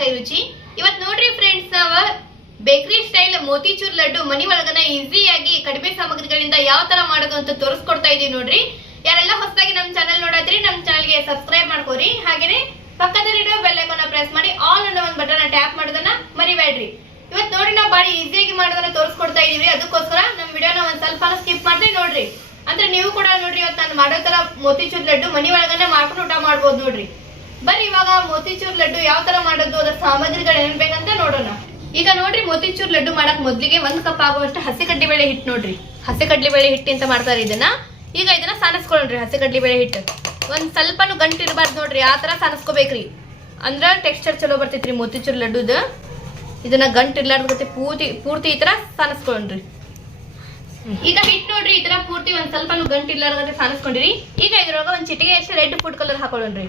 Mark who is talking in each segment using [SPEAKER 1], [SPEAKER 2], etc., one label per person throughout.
[SPEAKER 1] ಕೈ ರುಚಿ. ಇವತ್ ನೋಡ್ರಿ ಫ್ರೆಂಡ್ಸ್ ನಾವ ಬೇಕರಿ ಸ್ಟೈಲ್ ಮೋತಿಚೂರ್ ಲಡ್ಡು ಮನಿ ಒಳಗನ ಈಸಿಯಾಗಿ ಕಡಿಮೆ ಸಾಮಗ್ರಿಗಳಿಂದ ಯಾವ ತರ ಮಾಡೋದು ಅಂತ ತೋರಿಸ್ಕೊಡ್ತಾ ಇದೀವಿ ನೋಡ್ರಿ. ಯಾರೆಲ್ಲ ಹೊಸದಾಗಿ ನಮ್ ಚಾನಲ್ ನೋಡಿದ್ರಿ ನಮ್ ಚಾನಲ್ಗೆ ಸಬ್ಸ್ಕ್ರೈಬ್ ಮಾಡ್ಕೋರಿ. ಹಾಗೇನೆ ಪಕ್ಕದಲ್ಲಿರೋ ಬೆಲ್ ಐಕಾನ್ ಪ್ರೆಸ್ ಮಾಡಿ ಆಲ್ ಅನ್ನೋ ಒಂದ್ ಬಟನ್ ಟ್ಯಾಪ್ ಮಾಡೋದನ್ನ ಮರಿಬೇಡ್ರಿ. ಇವತ್ ನೋಡಿ ನಾವು ಬಾಡಿ ಈಸಿಯಾಗಿ ಮಾಡೋದನ್ನ ತೋರಿಸ್ಕೊಡ್ತಾ ಇದೀವಿ. ಅದಕ್ಕೋಸ್ಕರ ನಮ್ ವಿಡಿಯೋನ ಒಂದ್ ಸ್ವಲ್ಪ ಸ್ಕಿಪ್ ಮಾಡ್ದೆ ನೋಡ್ರಿ. ಅಂದ್ರೆ ನೀವು ಕೂಡ ನೋಡ್ರಿ ಇವತ್ತು ನಾನು ಮಾಡೋ ತರ ಮೋತಿಚೂರ್ ಲಡ್ಡು ಮನಿ ಒಳಗನೆ ಮಾಡ್ಕೊಂಡು ಊಟ ಮಾಡ್ಬೋದು ನೋಡ್ರಿ. ಬರ್ರಿ ಇವಾಗ ಮೋತಿಚೂರ್ ಲಡ್ಡು ಯಾವ ತರ ಮಾಡೋದು, ಅದರ ಸಾಮಗ್ರಿಗಳು ಏನ್ ಬೇಕಂತ ನೋಡೋಣ. ಈಗ ನೋಡ್ರಿ ಮೋತಿಚೂರ್ ಲಡ್ಡು ಮಾಡಕ್ ಮೊದ್ಲಿಗೆ ಒಂದ್ ಕಪ್ ಆಗುವಷ್ಟು ಹಸಿ ಕಡ್ಲಿ ಬೇಳೆ ಹಿಟ್ಟು ನೋಡ್ರಿ. ಹಸಿ ಕಡ್ಲಿ ಬೇಳೆ ಹಿಟ್ಟು ಅಂತ ಮಾಡ್ತಾರೆ ಇದನ್ನ? ಈಗ ಇದನ್ನ ಸಾನಿಸ್ಕೊಳ್ಳೋಣ್ರಿ ಹಸಿ ಕಡ್ಲಿ ಬೇಳೆ ಹಿಟ್ಟು. ಒಂದ್ ಸ್ವಲ್ಪನು ಗಂಟು ಇರಬಾರ್ದು ನೋಡ್ರಿ, ಆ ತರ ಸಾನಿಸ್ಕೋಬೇಕ್ರಿ. ಅಂದ್ರ ಟೆಕ್ಸ್ಚರ್ ಚಲೋ ಬರ್ತೈತ್ರಿ ಮೋತಿಚೂರ್ ಲಡ್ಡುದ. ಇದನ್ನ ಗಂಟು ಇರ್ಲಾರ್ದ ಪೂರ್ತಿ ಪೂರ್ತಿ ಈ ತರ ಸಾನಿಸ್ಕೊಳ್ಳೋಣ್ರಿ ಈಗ ಹಿಟ್ ನೋಡ್ರಿ, ಈ ತರ ಪೂರ್ತಿ ಒಂದ್ ಸ್ವಲ್ಪ ಗಂಟು ಇರ್ಲಾರ್ದ ಸಾನಿಸ್ಕೊಂಡಿರಿ. ಈಗ ಇದ್ರೊಳಗ ಒಂದ್ ಚಿಟಿಗೆ ಎಷ್ಟು ರೆಡ್ ಫುಡ್ ಕಲರ್ ಹಾಕೊಳ್ಳೋಣ್ರಿ?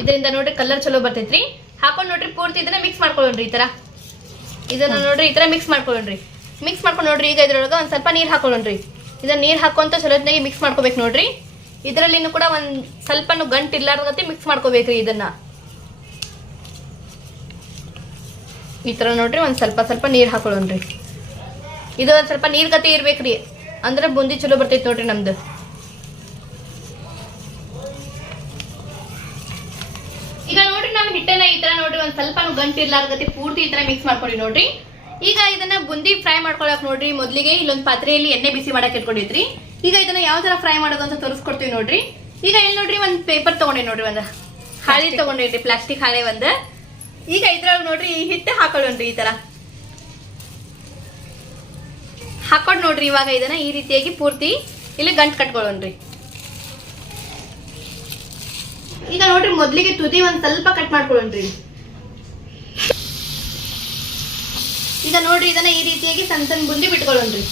[SPEAKER 1] ಇದರಿಂದ ನೋಡ್ರಿ ಕಲರ್ ಚಲೋ ಬರ್ತೈತ್ರಿ. ಹಾಕೊಂಡು ನೋಡ್ರಿ ಪೂರ್ತಿ ಇದನ್ನ ಮಿಕ್ಸ್ ಮಾಡ್ಕೊಳ್ಳೋಣ್ರಿ ಈ ತರ. ಇದನ್ನ ನೋಡ್ರಿ ಈ ತರ ಮಿಕ್ಸ್ ಮಾಡ್ಕೊಳ್ಳೋಣ್ರಿ. ಮಿಕ್ಸ್ ಮಾಡ್ಕೊಂಡು ನೋಡ್ರಿ ಈಗ ಇದ್ರೊಳಗ ಒಂದ್ ಸ್ವಲ್ಪ ನೀರ್ ಹಾಕೊಳ್ಳೋಣ್ರಿ. ಇದನ್ನ ನೀರ್ ಹಾಕೊಂತ ಚಲೋತ್ನಾಗಿ ಮಿಕ್ಸ್ ಮಾಡ್ಕೋಬೇಕು ನೋಡ್ರಿ. ಇದರಲ್ಲಿನೂ ಕೂಡ ಒಂದ್ ಸ್ವಲ್ಪ ಗಂಟು ಇಲ್ಲಾರ್ದಂತೆ ಮಿಕ್ಸ್ ಮಾಡ್ಕೋಬೇಕ್ರಿ ಇದನ್ನ. ಈ ತರ ನೋಡ್ರಿ ಒಂದ್ ಸ್ವಲ್ಪ ಸ್ವಲ್ಪ ನೀರ್ ಹಾಕೊಳ್ಳೋಣ್ರಿ. ಇದು ಒಂದ್ ಸ್ವಲ್ಪ ನೀರ್ ಗತಿ ಇರ್ಬೇಕ್ರಿ. ಅಂದ್ರೆ ಬುಂದಿ ಚಲೋ ಬರ್ತೈತಿ ನೋಡ್ರಿ ನಮ್ದು ಈಗ ನೋಡ್ರಿ ನಾವು ಹಿಟ್ಟನ್ನ ಈ ತರ ನೋಡ್ರಿ ಒಂದ್ ಸ್ವಲ್ಪ ಗಂಟು ಇರ್ಲಾರ್ಗತಿ ಪೂರ್ತಿ ಈ ತರ ಮಿಕ್ಸ್ ಮಾಡ್ಕೊಡಿ ನೋಡ್ರಿ. ಈಗ ಇದನ್ನ ಬುಂದಿ ಫ್ರೈ ಮಾಡ್ಕೊಳಕ್ ನೋಡ್ರಿ. ಮೊದ್ಲಿಗೆ ಇಲ್ಲೊಂದ್ ಪಾತ್ರೆಯಲ್ಲಿ ಎಣ್ಣೆ ಬಿಸಿ ಮಾಡಕ್ ಇಟ್ಕೊಂಡಿದ್ರಿ. ಈಗ ಇದನ್ನ ಯಾವ ತರ ಫ್ರೈ ಮಾಡೋದು ಅಂತ ತೋರಿಸ್ಕೊಡ್ತೀವಿ ನೋಡ್ರಿ. ಈಗ ಇಲ್ಲಿ ನೋಡ್ರಿ ಒಂದ್ ಪೇಪರ್ ತಗೊಂಡಿ ನೋಡ್ರಿ ಒಂದ್. ಹಾಳಿ ತಗೊಂಡಿರಿ ಪ್ಲಾಸ್ಟಿಕ್ ಹಾಳೆ ಒಂದ್. ಈಗ ಇದ್ರೊಳಗೆ ನೋಡ್ರಿ ಈ ಹಿಟ್ಟು ಹಾಕೊಳ್ಳೋಣ್ರಿ ಈ ತರ. ಹಾಕೊಂಡ್ ನೋಡ್ರಿ ಇವಾಗ ಇದನ್ನ ಈ ರೀತಿಯಾಗಿ ಪೂರ್ತಿ ಇಲ್ಲಿ ಗಂಟು ಕಟ್ಕೊಳ್ಳೋಣ್ರಿ. ಈಗ ನೋಡ್ರಿ ಮೊದ್ಲಿಗೆ ತುದಿ ಒಂದ್ ಸ್ವಲ್ಪ ಕಟ್ ಮಾಡ್ಕೊಳ್ಳೋಣ್ರಿ. ಈಗ ನೋಡ್ರಿ ಇದನ್ನ ಈ ರೀತಿಯಾಗಿ ಸಣ್ಣ ಸಣ್ಣ ಬುಂದಿ ಬಿಟ್ಕೊಳ್ಳೋಣ್ರಿ.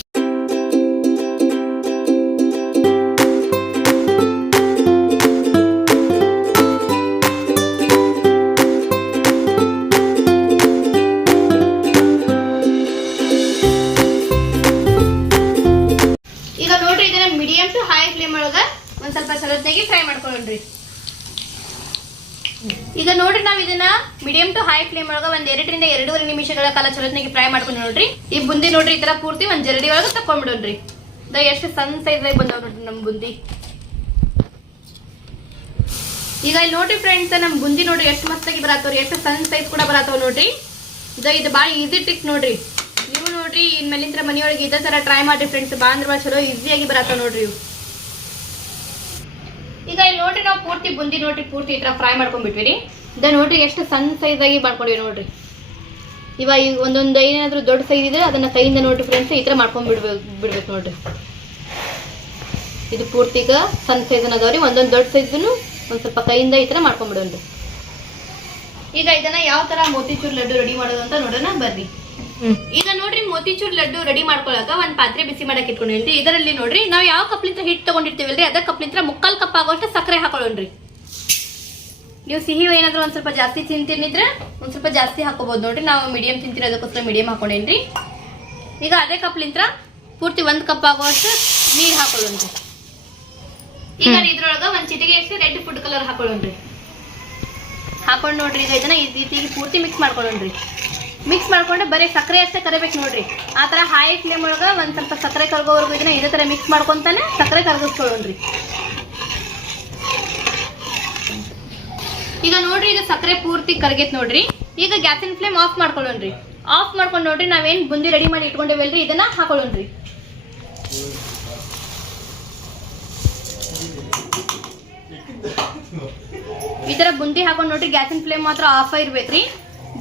[SPEAKER 1] ಈಗ ನೋಡ್ರಿ ನಾವ್ ಇದನ್ನ ಮೀಡಿಯಂ ಟು ಹೈ ಫ್ಲೇಮ್ ಒಳಗ ಒಂದ್ ಎರಡರಿಂದ ಎರಡೂವರೆ ನಿಮಿಷಗಳ ಕಾಲ ಚಲೋತ್ನಾಗಿ ಫ್ರೈ ಮಾಡ್ಕೊಂಡು ನೋಡ್ರಿ. ಈ ಬುಂದಿ ನೋಡ್ರಿ ಈ ತರ ಪೂರ್ತಿ ಒಂದ್ ಜರಡಿ ಒಳಗ ತಕೊಂಡ್ಬಿಡೋಣ್ರಿ ಇದ ಎಷ್ಟು ಸಣ್ಣ ಸೈಜ್ ಬಂದವ್ ನೋಡ್ರಿ ನಮ್ ಬುಂದಿ. ಈಗ ಇಲ್ಲಿ ನೋಡ್ರಿ ಫ್ರೆಂಡ್ಸ್ ನಮ್ ಬುಂದಿ ನೋಡ್ರಿ ಎಷ್ಟು ಮಸ್ತಾಗಿ ಬರತ್ತವ್ರಿ ಎಷ್ಟು ಸಣ್ಣ ಸೈಜ್ ಕೂಡ ಬರತ್ತವ್ ನೋಡ್ರಿ. ಇದ ಇದು ಬಾಳ ಈಸಿ ಟಿಕ್ ನೋಡ್ರಿ. ನೀವು ನೋಡ್ರಿ ಇನ್ ಮೇಲಿಂತ್ರ ಮನೆಯೊಳಗೆ ಇದೇ ತರ ಟ್ರೈ ಮಾಡ್ರಿ ಫ್ರೆಂಡ್ಸ್ ಬಾ ಅಂದ್ರೆ ಚಲೋ ಈಸಿಯಾಗಿ ಬರತ್ತವ್ ನೋಡ್ರಿ ಇವು. ಇಲ್ಲಿ ನೋಡ್ರಿ ನಾವು ಪೂರ್ತಿ ಬುಂದಿ ನೋಡ್ರಿ, ಪೂರ್ತಿ ಈ ತರ ಫ್ರೈ ಮಾಡ್ಕೊಂಡ್ಬಿಟ್ವಿ ರೀ. ಇದ ನೋಡ್ರಿ ಎಷ್ಟು ಸಣ್ಣ ಆಗಿ ಮಾಡ್ಕೊಂಡ್ವಿ ನೋಡ್ರಿ. ಇವಾಗ ಈಗ ಒಂದೊಂದು ಏನಾದ್ರು ದೊಡ್ಡ ಸೈಜ್ ಇದ್ರೆ ಅದನ್ನ ಕೈಯಿಂದ ನೋಡ್ರಿ ಫ್ರೆಂಡ್ಸ್ ಈ ತರ ಮಾಡ್ಕೊಂಡ್ಬಿಡ್ಬೇಕು ಬಿಡ್ಬೇಕು ನೋಡ್ರಿ. ಇದು ಪೂರ್ತಿ ಈಗ ಸಣ್ಣ ಸೈಜ್ ಅದಾವ್ರಿ ಒಂದೊಂದು ದೊಡ್ಡ ಸೈಜ್ನು ಒಂದ್ ಸ್ವಲ್ಪ ಕೈಯಿಂದ ಈ ತರ ಮಾಡ್ಕೊಂಡ್ಬಿಡೋಣ ಈಗ ಇದನ್ನ ಯಾವ ತರ ಮೋತಿಚೂರ್ ಲಡ್ಡು ರೆಡಿ ಮಾಡೋದು ಅಂತ ನೋಡೋಣ, ಬರ್ರಿ. ಈಗ ನೋಡ್ರಿ ಮೋತಿಚೂರ್ ಲಡ್ಡು ರೆಡಿ ಮಾಡ್ಕೊಳಕ ಒಂದ್ ಪಾತ್ರೆ ಬಿಸಿ ಮಾಡಕ್ ಇಟ್ಕೊಂಡಿರ್ತೀವಿ ಇದರಲ್ಲಿ ನೋಡ್ರಿ ನಾವ್ ಯಾವ ಕಪ್ಲಿಂತ ಹಿಟ್ ತಗೊಂಡಿರ್ತೀವಲ್ರಿ ಅದ ಕಪ್ಲಿಂತ ಮುಕ್ಕಾಲ್ ಕಪ್ ಆಗೋಷ್ಟು ಸಕ್ಕರೆ ಹಾಕೊಳ್ಳೋಣ್ರಿ. ನೀವು ಸಿಹಿ ಏನಾದ್ರು ಒಂದ್ ಸ್ವಲ್ಪ ಜಾಸ್ತಿ ತಿಂತಿನಿದ್ರೆ ಒಂದ್ ಸ್ವಲ್ಪ ಜಾಸ್ತಿ ಹಾಕೋಬಹುದು ನೋಡ್ರಿ. ನಾವು ಮೀಡಿಯಂ ತಿಂತೀರಿ ಅದಕ್ಕೋಸ್ಕರ ಮೀಡಿಯಂ ಹಾಕೊಂಡೇನ್ರಿ. ಈಗ ಅದೇ ಕಪ್ಲಿಂತ ಪೂರ್ತಿ ಒಂದ್ ಕಪ್ ಆಗುವಷ್ಟು ನೀರ್ ಹಾಕೊಳ್ಳೋಣ್ರಿ. ಈಗ ಇದ್ರೊಳಗ ಒಂದ್ ಚಿಟಿಗೆ ಅಷ್ಟು ರೆಡ್ ಫುಡ್ ಕಲರ್ ಹಾಕೊಳ್ಳೋಣ್ರಿ. ಹಾಕೊಂಡ್ ನೋಡ್ರಿ ಈಗ ಇದನ್ನ ಈ ರೀತಿಯಾಗಿ ಪೂರ್ತಿ ಮಿಕ್ಸ್ ಮಾಡ್ಕೊಳ್ಳೋಣ್ರಿ. ಮಿಕ್ಸ್ ಮಾಡ್ಕೊಂಡು ಬರೀ ಸಕ್ಕರೆ ಅಷ್ಟೇ ಕರಿಬೇಕು ನೋಡ್ರಿ. ಆ ಥರ ಹೈ ಫ್ಲೇಮ್ ಒಳಗೆ ಒಂದು ಸ್ವಲ್ಪ ಸಕ್ಕರೆ ಕರ್ಗೋವರೆಗೂ ಇದನ್ನ ಇದೇ ತರ ಮಿಕ್ಸ್ ಮಾಡ್ಕೊಂತಾನೆ ಸಕ್ಕರೆ ಕರ್ಗಿಸ್ಕೊಳ್ಳೋಣ್ರಿ. ಈಗ ನೋಡ್ರಿ ಇದು ಸಕ್ಕರೆ ಪೂರ್ತಿ ಕರ್ಗೈತ್ ನೋಡ್ರಿ. ಈಗ ಗ್ಯಾಸಿನ ಫ್ಲೇಮ್ ಆಫ್ ಮಾಡ್ಕೊಳ್ಳೋಣ್ರಿ. ಆಫ್ ಮಾಡ್ಕೊಂಡು ನೋಡ್ರಿ, ನಾವೇನ್ ಬುಂದಿ ರೆಡಿ ಮಾಡಿ ಇಟ್ಕೊಂಡಿವಲ್ರಿ, ಇದನ್ನ ಹಾಕೊಳ್ಳೋಣ್ರಿ. ಈ ತರ ಬುಂದಿ ಹಾಕೊಂಡು ನೋಡ್ರಿ, ಗ್ಯಾಸಿನ ಫ್ಲೇಮ್ ಮಾತ್ರ ಆಫ್ ಇರ್ಬೇಕ್ರಿ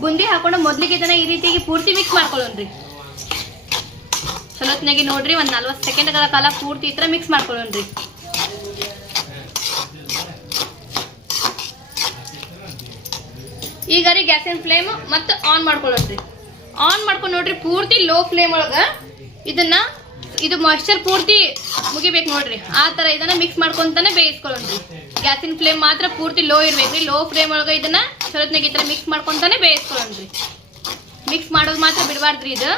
[SPEAKER 1] ಬುಂದಿ ಹಾಕೊಂಡು ಮೊದ್ಲಿಗೆ ಇದನ್ನ ಈ ರೀತಿಯಾಗಿ ಪೂರ್ತಿ ಮಿಕ್ಸ್ ಮಾಡ್ಕೊಳ್ಳೋಣ್ರಿ. ಚಲೋತ್ನಾಗಿ ನೋಡ್ರಿ, ಒಂದ್ ನಲ್ವತ್ತು ಸೆಕೆಂಡ್ಗಳ ಕಾಲ ಪೂರ್ತಿ ಈ ತರ ಮಿಕ್ಸ್ ಮಾಡ್ಕೊಳ್ಳೋಣ್ರಿ. ಈಗ ರೀ ಗ್ಯಾಸಿನ ಫ್ಲೇಮ್ ಮತ್ತೆ ಆನ್ ಮಾಡ್ಕೊಳ್ಳೋಣ್ರಿ. ಆನ್ ಮಾಡ್ಕೊಂಡು ನೋಡ್ರಿ ಪೂರ್ತಿ ಲೋ ಫ್ಲೇಮ್ ಒಳಗ ಇದನ್ನ, ಇದು ಮಾಯ್ಶ್ಚರ್ ಪೂರ್ತಿ ಮುಗಿಬೇಕು ನೋಡ್ರಿ. ಆ ತರ ಇದನ್ನ ಮಿಕ್ಸ್ ಮಾಡ್ಕೊಂತಾನೆ ಬೇಯಿಸ್ಕೊಳ್ಳೋಣ್ರಿ ಗ್ಯಾಸಿನ ಫ್ಲೇಮ್ ಮಾತ್ರ ಪೂರ್ತಿ ಲೋ ಇರ್ಬೇಕ್ರಿ. ಲೋ ಫ್ಲೇಮ್ ಒಳಗ ಇದನ್ನ ಚಲೋತ್ನಾಗ ಈ ತರ ಮಿಕ್ಸ್ ಮಾಡ್ಕೊಂತಾನೆ ಬೇಯಿಸ್ಕೊಳ್ಳೋಣ್ರಿ ಮಿಕ್ಸ್ ಮಾಡೋದು ಮಾತ್ರ ಬಿಡಬಾರ್ದ್ರಿ ಇದು.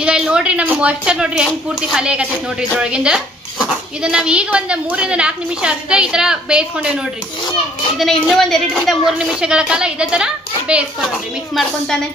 [SPEAKER 1] ಈಗ ಇಲ್ಲಿ ನೋಡ್ರಿ ನಮ್ ಮಾಯ್ಶ್ಚರ್ ನೋಡ್ರಿ ಹೆಂಗ್ ಪೂರ್ತಿ ಖಾಲಿ ಆಗತ್ತೆ ನೋಡ್ರಿ ಇದ್ರೊಳಗಿಂದ. ಇದನ್ನ ನಾವು ಈಗ ಒಂದ್ ಮೂರಿಂದ ನಾಲ್ಕು ನಿಮಿಷ ಅಷ್ಟೇ ಈ ತರ ಬೇಯಿಸ್ಕೊಂಡೇವ್ ನೋಡ್ರಿ. ಇದನ್ನ ಇನ್ನೂ ಒಂದ್ ಎರಡರಿಂದ ಮೂರು ನಿಮಿಷಗಳ ಕಾಲ ಇದೇ ತರ ಬೇಯಿಸ್ಕೊಂಡ್ರಿ ಮಿಕ್ಸ್ ಮಾಡ್ಕೊಂತಾನೆ.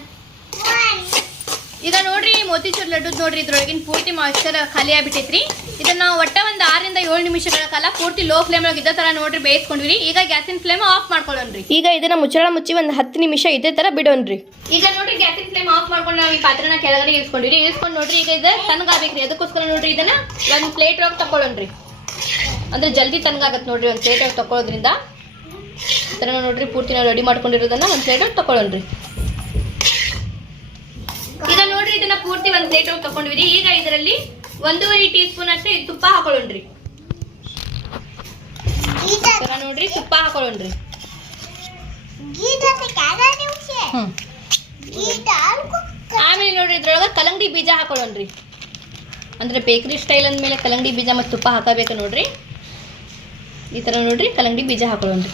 [SPEAKER 1] ಈಗ ನೋಡ್ರಿ ಮೋತಿಚೂರ್ ಲಡ್ಡು ನೋಡ್ರಿ ಇದ್ರೊಳಗಿನ ಪೂರ್ತಿ ಮಾಯಿಶ್ಚರ್ ಖಾಲಿ ಆಗ್ಬಿಟ್ಟೈತ್ರಿ. ಇದನ್ನ ನಾವು ಒಟ್ಟ ಒಂದು ಆರಿಂದ ಏಳು ನಿಮಿಷಗಳ ಕಾಲ ಪೂರ್ತಿ ಲೋ ಫ್ಲೇಮ್ ಒಳಗೆ ಇದೇ ತರ ನೋಡ್ರಿ ಬೇಯಿಸ್ಕೊಂಡ್ವಿ ಈಗ ಗ್ಯಾಸಿನ ಫ್ಲೇಮ್ ಆಫ್ ಮಾಡ್ಕೊಳ್ಳೋಣ್ರಿ. ಈಗ ಇದನ್ನ ಮುಚ್ಚಳ ಮುಚ್ಚಿ ಒಂದು ಹತ್ತು ನಿಮಿಷ ಇದೇ ತರ ಬಿಡೋಣ್ರಿ. ಈಗ ನೋಡ್ರಿ ಗ್ಯಾಸಿನ ಫ್ಲೇಮ್ ಆಫ್ ಮಾಡ್ಕೊಂಡು ನಾವು ಈ ಪಾತ್ರನ ಕೆಳಗಡೆ ಇಳಿಸ್ಕೊಂಡಿರಿ. ಇಳಿಸ್ಕೊಂಡು ನೋಡ್ರಿ ಈಗ ಇದು ತಣ್ಣಗಾಗ್ಬೇಕ್ರಿ ಅದಕ್ಕೋಸ್ಕರ ನೋಡ್ರಿ ಇದನ್ನ ಒಂದು ಪ್ಲೇಟ್ ಒಳಗೆ ತಕೊಳ್ಳೋಣ್ರಿ ಅಂದ್ರೆ ಜಲ್ದಿ ತಣ್ಣಗಾಗತ್ತೆ ನೋಡ್ರಿ ಒಂದು ಪ್ಲೇಟ್ ಒಳಗೆ ತಕೊಳ್ಳೋದ್ರಿಂದ ಈ ಥರ ನೋಡ್ರಿ ಪೂರ್ತಿ ನಾವು ರೆಡಿ ಮಾಡ್ಕೊಂಡಿರೋದನ್ನ ಒಂದು ಪ್ಲೇಟ್ ಒಳಗೆ ತಕೊಳ್ಳೋಣ್ರಿ ಈಗ ನೋಡ್ರಿ ಇದನ್ನ ಪೂರ್ತಿ ಒಂದ್ ಪ್ಲೇಟ್ ಒಳಗೆ ತಕೊಂಡ್ವಿರಿ ಈಗ ಇದರಲ್ಲಿ ಒಂದೂವರೆ ಟೀ ಸ್ಪೂನ್ ಅಷ್ಟೇ ತುಪ್ಪ ಹಾಕೊಳ್ಳೋಣ್ರಿ. ನೋಡ್ರಿ ತುಪ್ಪ ಹಾಕೊಳ್ಳೋಣ್ರಿ. ಆಮೇಲೆ ನೋಡ್ರಿ ಇದ್ರೊಳಗ ಕಲಂಗಡಿ ಬೀಜ ಹಾಕೊಳ್ಳೋಣ್ರಿ. ಅಂದ್ರೆ ಬೇಕರಿ ಸ್ಟೈಲ್ ಅಂದ್ಮೇಲೆ ಕಲಂಗಡಿ ಬೀಜ ಮತ್ತು ತುಪ್ಪ ಹಾಕಬೇಕು ನೋಡ್ರಿ. ಈ ತರ ನೋಡ್ರಿ ಕಲಂಗಡಿ ಬೀಜ ಹಾಕೊಳ್ಳೋಣ್ರಿ.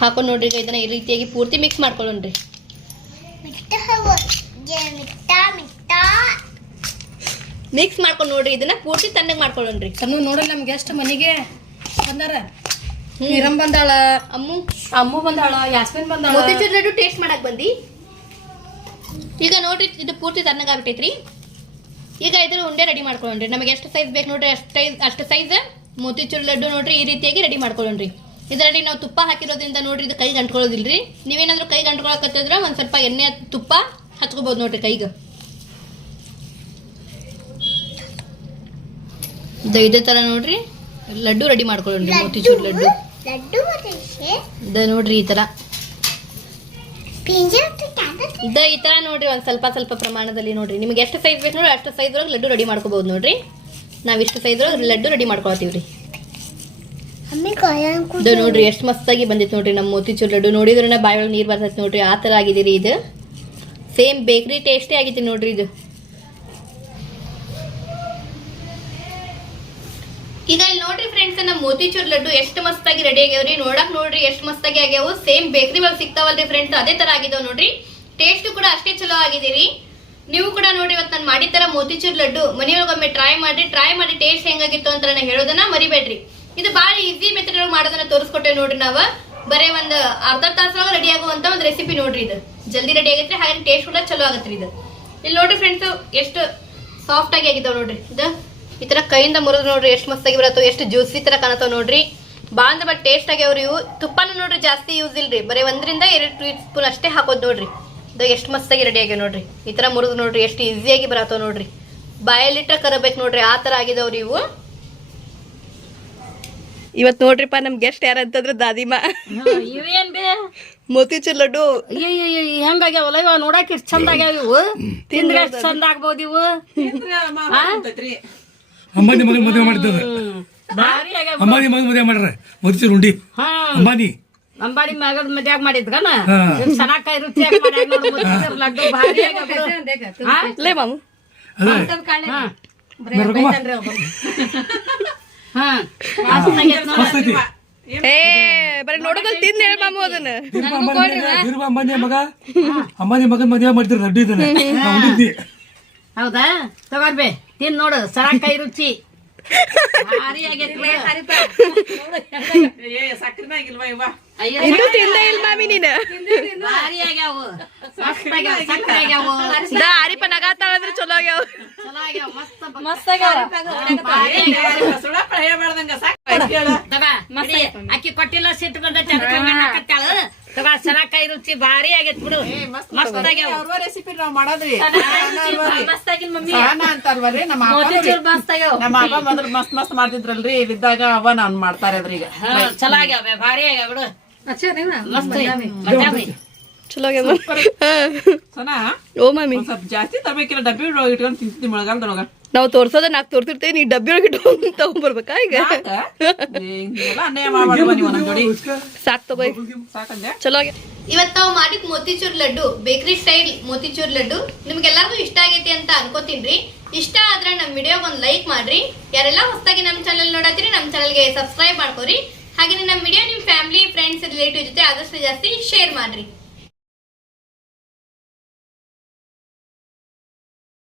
[SPEAKER 1] ಹಾಕೊಂಡು ನೋಡ್ರಿ ಈಗ ಇದನ್ನ ಈ ರೀತಿಯಾಗಿ ಪೂರ್ತಿ ಮಿಕ್ಸ್ ಮಾಡ್ಕೊಳ್ಳೋಣ್ರಿ. ಮಿಕ್ಸ್ ಮಾಡ್ಕೊಂಡು ನೋಡ್ರಿ ಇದನ್ನ ಪೂರ್ತಿ ತಣ್ಣಗೆ ಮಾಡ್ಕೊಳ್ಳೋಣ್ರಿ.
[SPEAKER 2] ತನ್ನ ನೋಡಲ್ಲ ನಮ್ಗೆ ಎಷ್ಟು ಮನೆಗೆ ಬಂದಾರ? ಮೀರಂ ಬಂದಾಳ.
[SPEAKER 1] ಅಮ್ಮು.
[SPEAKER 2] ಅಮ್ಮು ಬಂದಾಳ ಯಾಸ್ಮಿನ್ ಬಂದಾಳ.
[SPEAKER 1] ಮೋತಿಚೂರ್ ಲಡ್ಡು ಟೇಸ್ಟ್ ಮಾಡಕ್ ಬಂದಿ. ಈಗ ನೋಡ್ರಿ ಇದು ಪೂರ್ತಿ ತಣ್ಣಗಾಗ್ಬಿಟ್ಟೈತ್ರಿ ಈಗ ಇದ್ರ ಉಂಡೆ ರೆಡಿ ಮಾಡ್ಕೊಳ್ಳೋಣ್ರಿ. ನಮಗೆ ಎಷ್ಟು ಸೈಜ್ ಬೇಕು ನೋಡ್ರಿ ಅಷ್ಟು ಸೈಜ್ ಅಷ್ಟು ಸೈಜ್ ಮೋತಿಚೂರ್ ಲಡ್ಡು ನೋಡ್ರಿ ಈ ರೀತಿಯಾಗಿ ರೆಡಿ ಮಾಡ್ಕೊಳ್ಳೋಣ್ರಿ. ಇದರಲ್ಲಿ ನಾವು ತುಪ್ಪ ಹಾಕಿರೋದ್ರಿಂದ ನೋಡ್ರಿ ಇದು ಕೈಗೆ ಅಂಟ್ಕೊಳ್ಳೋದಿಲ್ರಿ. ನೀವೇನಾದ್ರೂ ಕೈಗೆ ಅಂಟ್ಕೊಳಕತ್ತಿದ್ರೆ ಒಂದ್ ಸ್ವಲ್ಪ ಎಣ್ಣೆ ತುಪ್ಪ ಹಚ್ಕೋಬಹುದು ನೋಡ್ರಿ ಕೈಗೆ. ಇದು ಇದೇ ತರ ನೋಡ್ರಿ ಲಡ್ಡು ರೆಡಿ ಮಾಡ್ಕೊಳ್ಳೋಣ ಮೋತಿಚೂರ್ ಲಡ್ಡು. ಇದ ನೋಡ್ರಿ ಈ ತರ. ಇದ ಈ ತರ ನೋಡ್ರಿ ಒಂದ್ ಸ್ವಲ್ಪ ಸ್ವಲ್ಪ ಪ್ರಮಾಣದಲ್ಲಿ ನೋಡ್ರಿ. ನಿಮ್ಗೆ ಎಷ್ಟು ಸೈಜ್ ಬೇಕು ನೋಡ್ರಿ ಅಷ್ಟು ಸೈಜ್ ಒಳಗೆ ಲಡ್ಡು ರೆಡಿ ಮಾಡ್ಕೋಬಹುದು ನೋಡ್ರಿ. ನಾವ್ ಇಷ್ಟು ಸೈಜ್ ಒಳಗೆ ಲಡ್ಡು ರೆಡಿ ಮಾಡ್ಕೊಳ್ತೀವ್ರಿ ನೋಡ್ರಿ, ಎಷ್ಟು ಮಸ್ತಾಗಿ ಬಂದಿತ್ತು ನೋಡ್ರಿ ನಮ್ಮ ಮೋತಿಚೂರ್ ಲಡ್ಡು. ನೋಡಿದ್ರೆ ಬಾಯಿ ಒಳಗೆ ನೀರ್ ಬರ್ತೈತೆ ನೋಡ್ರಿ, ಆ ಆಗಿದಿರಿ ಇದು. ಸೇಮ್ ಬೇಕ್ರಿ ಟೇಸ್ಟೇ ಆಗೈತಿ ನೋಡ್ರಿ ಇದು. ಈಗ ಇಲ್ಲಿ ನೋಡ್ರಿ ಫ್ರೆಂಡ್ಸ್ ನಮ್ಮ ಮೋತಿಚೂರ್ ಲಡ್ಡು ಎಷ್ಟು ಮಸ್ತಾಗಿ ರೆಡಿ ಆಗ್ಯಾವ್ರಿ. ನೋಡಕ್ ನೋಡ್ರಿ, ಎಷ್ಟು ಮಸ್ತಾಗಿ ಆಗ್ಯಾವು. ಸೇಮ್ ಬೇಕರಿ ಒಳಗೆ ಸಿಗ್ತಾವಲ್ರಿ ಫ್ರೆಂಡ್ಸ್ ಅದೇ ತರ ಆಗಿದಾವ್ ನೋಡ್ರಿ. ಟೇಸ್ಟ್ ಕೂಡ ಅಷ್ಟೇ ಚಲೋ ಆಗಿದಿರಿ ನೀವು ಕೂಡ ನೋಡ್ರಿ ಇವತ್ತು ನಾನು ಮಾಡಿದ ತರ ಮೋತಿಚೂರ್ ಲಡ್ಡು. ಮನೆಯೊಳಗೊಮ್ಮೆ ಟ್ರೈ ಮಾಡಿ ಟ್ರೈ ಮಾಡಿ ಟೇಸ್ಟ್ ಹೆಂಗಾಗಿತ್ತು ಅಂತ ನಾನು ಹೇಳೋದನ್ನ ಮರಿಬೇಡ್ರಿ. ಇದು ಬಹಳ ಈಸಿ ಮೆಥಡ್ ಒಳಗೆ ಮಾಡೋದನ್ನ ತೋರಿಸ್ಕೊಟ್ಟೆ ನೋಡ್ರಿ ನಾವು. ಬರೇ ಒಂದ್ ಅರ್ಧ ತಾಸೊಳಗೆ ರೆಡಿ ಆಗುವಂತ ಒಂದು ರೆಸಿಪಿ ನೋಡ್ರಿ ಇದು. ಜಲ್ದಿ ರೆಡಿ ಆಗೈತ್ರಿ ಹಾಗೆ ಟೇಸ್ಟ್ ಕೂಡ ಚಲೋ ಆಗತ್ರಿ ಇದು. ಇಲ್ಲಿ ನೋಡ್ರಿ ಫ್ರೆಂಡ್ಸ್ ಎಷ್ಟು ಸಾಫ್ಟ್ ಆಗಿ ಆಗಿದಾವ್ ನೋಡ್ರಿ. ಇದು ಈ ತರ ಕೈಯಿಂದ ಮುರಿದ್ ನೋಡ್ರಿ, ಎಷ್ಟು ಮಸ್ತಾಗಿ ಬರತ್ತೋ, ಎಷ್ಟು ಜ್ಯೂಸಿ ತರ ಕಾಣತಾವ ನೋಡ್ರಿ. ಬಾ ಅಂದ್ರೆ ಬಟ್ ಟೇಸ್ಟ್ ಆಗ್ಯಾವ್ರಿ ಇವು. ತುಪ್ಪನ ನೋಡ್ರಿ ಜಾಸ್ತಿ ಯೂಸ್ ಇಲ್ರಿ. ಬರೀ ಒಂದರಿಂದ ಎರಡು ಟೀ ಸ್ಪೂನ್ ಅಷ್ಟೇ ಹಾಕೋದ್ ನೋಡ್ರಿ. ಇದು ಎಷ್ಟು ಮಸ್ತಾಗಿ ರೆಡಿ ಆಗ್ಯಾವ ನೋಡ್ರಿ. ಈ ತರ ಮುರಿದ್ ನೋಡ್ರಿ, ಎಷ್ಟು ಈಸಿಯಾಗಿ ಬರತ್ತೋ ನೋಡ್ರಿ. ಬಾಯಲ್ಲಿಟ್ಟ ಕರಬೇಕು ನೋಡ್ರಿ, ಆ ತರ ಆಗಿದಾವ್ರಿ ಇವು. ಇವತ್ ನೋಡ್ರಿಪ್ಪ ನಮ್ ಗೆಸ್ಟ್ ಯಾರಂತಂದ್ರೆ ದಾದಿಮಾ
[SPEAKER 2] ಇವೇನ್ ಬೇ
[SPEAKER 1] ಮೋತಿಚೂರ್ ಲಡ್ಡು
[SPEAKER 2] ಹೆಂಗಾಗ್ಯಾವಲ್ಲ ಇವ ನೋಡಕ್ ಎಷ್ಟ್ ಚಂದ ಆಗ್ಯಾವ ಇವು ತಿಂದ್ರೆ ಎಷ್ಟ್ ಚಂದ ಆಗ್ಬೋದು ಇವು
[SPEAKER 3] ಅಂಬಾನಿ ಮಗನ್ ಮದುವೆ ಮಾಡಿದ್ದದ ಅಂಬಾನಿ ಮಗನ್ ಮದುವೆ ಮಾಡ್ರ ಮೋತಿಚೂರ್ ಉಂಡಿ ಅಂಬಾನಿ
[SPEAKER 2] ಮದ್ಯಾಗ ಮಾಡಿದ್ಗನ. ಕೈ ರುಚಿಯಾಗಿ ಲಡ್ಡು ಭಾರಿ ಆಗ್ಯಾವ
[SPEAKER 1] ಮಾಮು ಏ ಬರೀ ನೋಡೋದಲ್ಲಿ ತಿಂದ್ ಹೇಳ ಮಾಮು ಅದನ್ನ.
[SPEAKER 3] ಅಂಬಾನಿ ಮಗ- ಅಂಬಾನಿ ಮಗ. ಅಂಬಾನಿ ಮಗನ್ ಮದುವೆ ಇದನ್ನ.
[SPEAKER 2] ಹೌದಾ? ತಗೋರ್ಬೇ ತಿನ್ ನೋಡು ಸರಾಕಾಯಿ ರುಚಿ.
[SPEAKER 1] ಇನ್ನೂ ತಿಂದೇ ಇಲ್ಲ ಮಾಮಿ ನೀನು. ಆರಿಪ ನಗಾತಾಳ ಅಂದ್ರೆ ಚಲೋ ಆಗ್ಯಾವ.
[SPEAKER 2] ಅಕ್ಕಿ ಕೊಟ್ಟಿಲ್ಲ ಸಿಟ್ಟು ಬಂದ ಚಂದ ತಗೋ ಕೈ ರುಚಿ ಭಾರಿ ಆಗೈತ್ ಬಿಡು. ಮಸ್ತ್ ಆಗ್ಯಾವ.
[SPEAKER 4] ರೆಸಿಪಿ ನಾವ್ ಮಾಡೋದ್ರಿ
[SPEAKER 2] ಮಸ್ತ್ ಮಮ್ಮಿ.
[SPEAKER 4] ನಮ್ಮ
[SPEAKER 2] ಮೋತಿಚೂರ್ ಮಸ್ತ್ ಆಗ್ಯಾವ.
[SPEAKER 4] ನಮ್ಮ ಅಪ್ಪ ಮೊದಲು ಮಸ್ತ್ ಮಸ್ತ್ ಮಾಡ್ತಿದ್ರಲ್ರಿ ಇದ್ದಾಗ ಅವ ನಾನ್ ಮಾಡ್ತಾರೆ ಅದ್ರಿ ಈಗ
[SPEAKER 2] ಹಾ, ಚಲೋ ಆಗ್ಯಾವ ಭಾರಿ ಆಗ್ಯಾವ ಬಿಡು.
[SPEAKER 1] ಚಲೋ ಆಗ್ಯಾವ ಓ
[SPEAKER 4] ಸ್ವಲ್ಪ ಜಾಸ್ತಿ ತರಬೇಕಿಲ್ಲ ಡಬ್ಬಿ ಇಟ್ಕೊಂಡು ತಿಂತಿದ್ವಿ ಮಳೆಗಾಲದೊಳಗ.
[SPEAKER 1] ನಾವು ತೋರ್ಸೋದ ನಾಕ್ ತೋರ್ಸಿರ್ತೇವೆ ನೀ ಡಬ್ಬಿ ಒಳಗೆ ಇಟ್ಕೊಂಡು ತಗೊಂಡ್ಬರ್ಬೇಕಾ ಈಗ? ಸಾಕ್ ತಗೋ ಚಲೋ ಇವತ್ ನಾವು ಮಾಡಿದ ಮೋತಿಚೂರ್ ಲಡ್ಡು ಬೇಕರಿ ಸ್ಟೈಲ್ ಮೋತಿಚೂರ್ ಲಡ್ಡು ನಿಮ್ಗೆಲ್ಲರಿಗೂ ಇಷ್ಟ ಆಗೈತಿ ಅಂತ ಅನ್ಕೋತೀನ್ರಿ. ಇಷ್ಟ ಆದ್ರೆ ನಮ್ ವಿಡಿಯೋಗ್ ಒಂದ್ ಲೈಕ್ ಮಾಡ್ರಿ. ಯಾರೆಲ್ಲ ಹೊಸದಾಗಿ ನಮ್ ಚಾನಲ್ ನೋಡತ್ತೀರಿ ನಮ್ ಚಾನಲ್ಗೆ ಸಬ್ಸ್ಕ್ರೈಬ್ ಮಾಡ್ಕೋರಿ. ಹಾಗೆ ನಮ್ಮ ವಿಡಿಯೋ ನಿಮ್ ಫ್ಯಾಮಿಲಿ ಫ್ರೆಂಡ್ಸ್ ರಿಲೇಟಿವ್ ಜೊತೆ ಆದಷ್ಟು ಜಾಸ್ತಿ ಶೇರ್ ಮಾಡ್ರಿ.